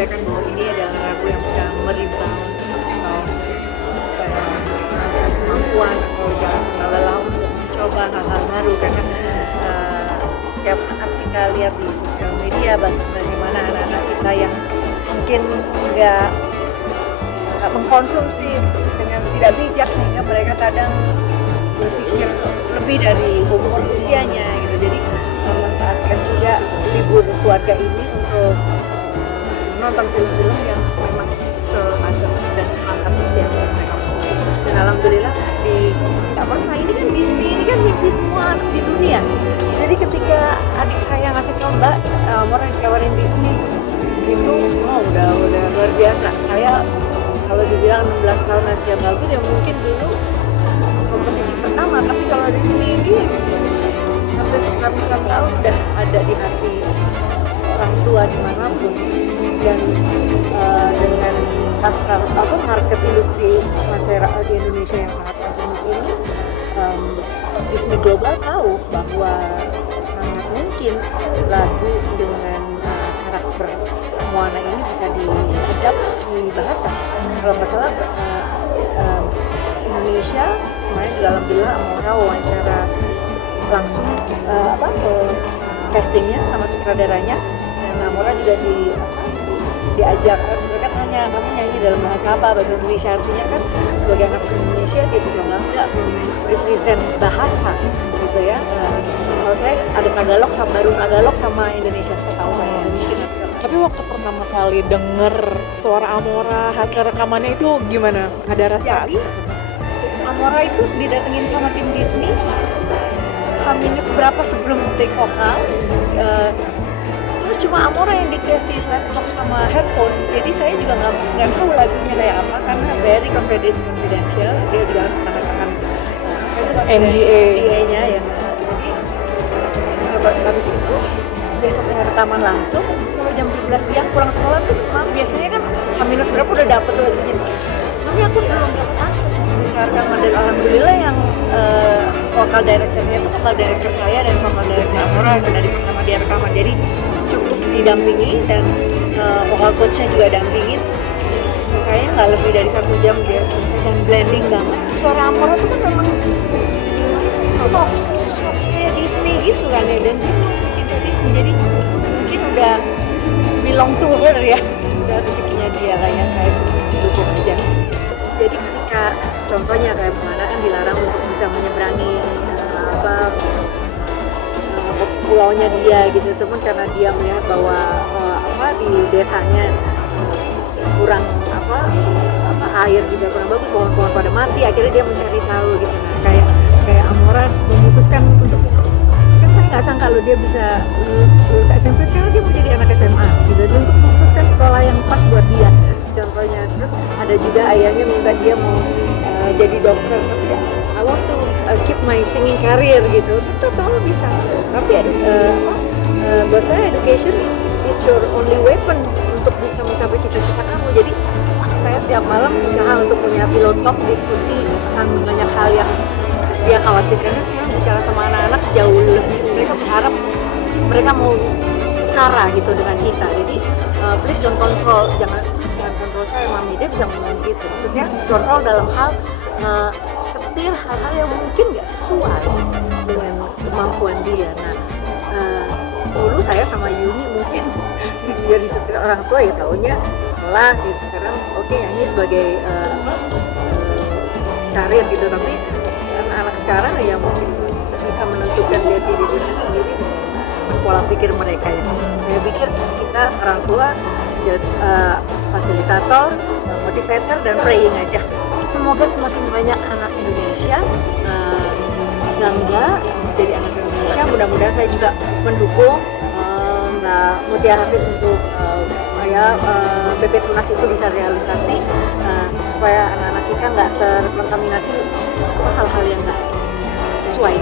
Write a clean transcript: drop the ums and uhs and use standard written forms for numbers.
menyampaikan bahwa ini adalah ragu yang bisa merebound atau kemampuan sekolah lelah untuk mencoba hal-hal baru, karena setiap saat kita lihat di sosial media bagaimana anak-anak kita yang mungkin nggak mengkonsumsi dengan tidak bijak, sehingga mereka kadang berpikir lebih dari umur usianya gitu. Jadi memanfaatkan juga libur keluarga ini untuk nonton film-film yang memang sepantas dan sepantas usia yang mereka konsumsi. Dan alhamdulillah nggak apa-apa, ini kan Disney, ini kan mimpi semua anak di dunia. Jadi ketika adik saya ngasih tahu, Mbak, orang ditawarin Disney itu, udah luar biasa. Saya kalau dibilang 16 tahun masih bagus, ya mungkin dulu kompetisi pertama, tapi kalau Disney ini sampai 100 tahun udah ada di hati orang tua dimanapun. Dan dengan pasar market industri masyarakat di Indonesia yang sangat majemuk ini, Disney Global tahu bahwa sangat mungkin lagu dengan karakter Moana ini bisa diadap di bahasa. Kalau nggak salah Indonesia semuanya juga alhamdulillah Amora wawancara langsung castingnya sama sutradaranya, dan Amora juga diajak, mereka tanya kamu nyanyi dalam bahasa apa, bahasa Indonesia. Artinya kan sebagai anak Indonesia dia bisa bangga represent bahasa gitu ya. Setahu saya ada baru Tagalog sama Indonesia, setahu saya. Tapi waktu pertama kali denger suara Amora, hasil rekamannya itu gimana? Ada rasa? Jadi Amora itu didatengin sama tim Disney minus berapa sebelum take vokal, terus cuma Amora yang dikasih laptop sama headphone. Jadi saya juga nggak tahu lagunya kayak apa, karena very confidential. Dia juga harus tanda tangan NDA-nya ya. Jadi habis itu besoknya rekaman langsung sampai jam 12 siang, pulang sekolah tuh biasanya kan minus berapa udah dapet lagunya. Tapi aku belum dapat akses untuk bisa rekaman, dan alhamdulillah yang vokal directornya itu vokal director saya dan vokal director Amora dari pertama dia rekaman. Jadi cukup didampingi, dan vokal coachnya juga dampingin. Kayaknya nggak lebih dari 1 jam dia selesai, dan blending banget. Suara Amora itu kan memang soft kayak Disney gitu kan ya, dan dia cinta Disney, jadi mungkin udah belong to her ya, udah rezekinya dia lah ya, saya cuma dukung aja. Jadi ketika contohnya kayak Moana kan dilarang untuk bisa menyeberangi pulaunya dia gitu, teman, karena dia melihat bahwa di desanya kurang air juga kurang bagus, pohon-pohon pada mati, akhirnya dia mencari tahu gitu. Nah kayak Amora memutuskan untuk, kan saya nggak sangka loh dia bisa lulus SMP, sekarang dia mau jadi anak SMA gitu, untuk memutuskan sekolah yang pas buat dia contohnya. Terus ada juga ayahnya minta dia mau jadi dokter, tapi ya I want to keep my singing career gitu. Tetap kamu bisa, tapi buat saya education it's your only weapon untuk bisa mencapai cita-cita kamu. Jadi saya tiap malam usaha untuk punya pilot talk, diskusi tentang banyak hal yang dia khawatirkan. Sekarang bicara sama anak-anak jauh lebih, mereka berharap mereka mau setara gitu dengan kita. Jadi please don't control, jangan kontrol saya mami, dia bisa ngomong gitu. Maksudnya kontrol dalam hal setir hal-hal yang mungkin nggak sesuai dengan kemampuan dia. Nah dulu saya sama Yuni mungkin jadi setir orang tua ya, taunya sekolah gitu. Sekarang nyanyi sebagai karir gitu, tapi anak-anak sekarang ya mungkin bisa menentukan jati dirinya sendiri dengan pola pikir mereka ya. Saya pikir kita orang tua just fasilitator, motivator, dan praying aja. Semoga semakin banyak anak Indonesia bangga menjadi anak Indonesia. Mudah-mudahan saya juga mendukung Mbak Mutia Hafid untuk BP Tunas itu bisa realisasi, supaya anak-anak kita nggak terkontaminasi hal-hal yang nggak sesuai.